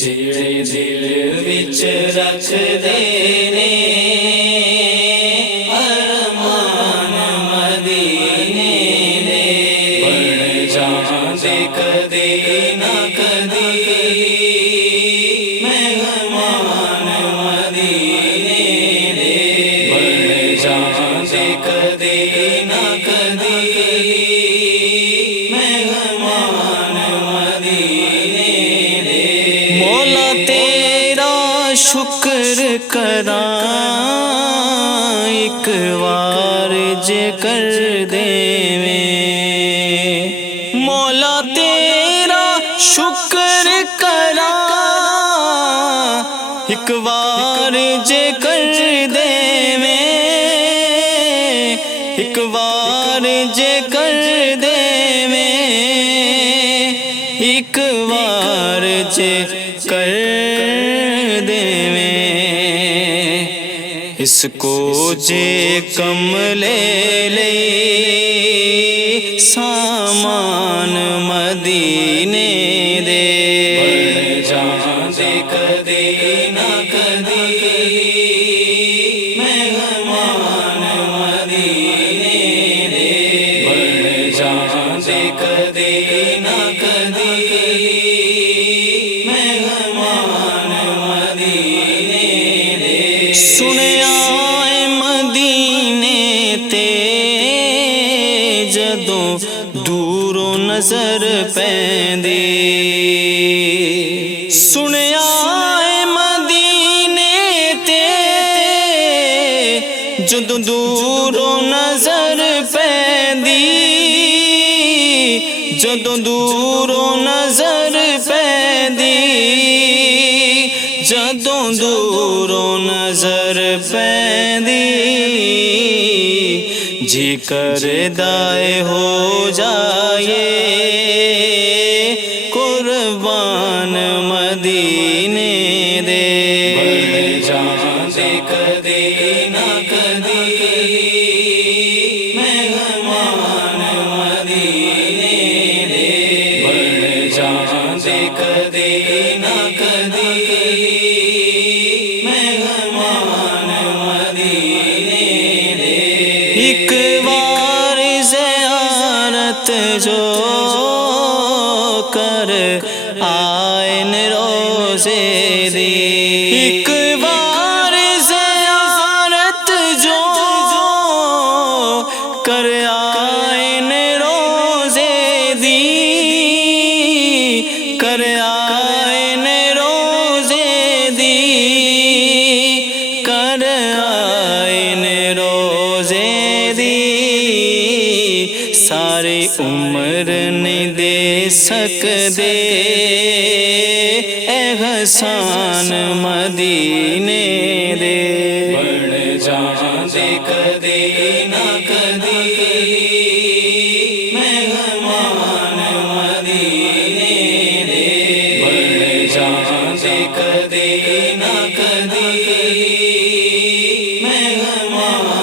جڑے دل وچ رکھ دینے ارمان مدینے دے بن جاندے کدی نہ کدی مہمان مدینے دے بن جاندے کدی نہ کدی مہمان مدینے دے مولا تیرا شکر کراں ایک وار جے کر دیویں مولا تیرا شکر کراں ایک وار جے کر دیویں ایک وار جے کر دیویں ایک وار جے کر دیویں اس کو جے کم لے لئی سامان مدینے دے بن جاندے کدی نہ کدی مہمان مدینے دے بن جاندے کدی نہ کدی مہمان مدینے دے سنیا اے مدینے تے جدوں دوروں نظر پیندی سنیا اے مدینے تے جدوں دوروں نظر پیندی جدوں دوروں نظر پیندی جدوں دوروں نظر پیندی جی کردا اے ہو جائے قربان مدینے دے بن جاندے کدی نہ کدی مہمان مدینے دے بن جاندے کدی نہ کدی مہمان مدینے دے ایک وار زیارت جو کر آئین روزے دی ایک وار زیارت جو کر آئین روزے دی کر آئین روزے دی کر آئین روزے دی ساری عمر نہیں دے سکدے احسان مدینے دے بن جاندے کدی نہ کدی مہمان مدینے دے بن جاندے کدی نہ کدی مہمان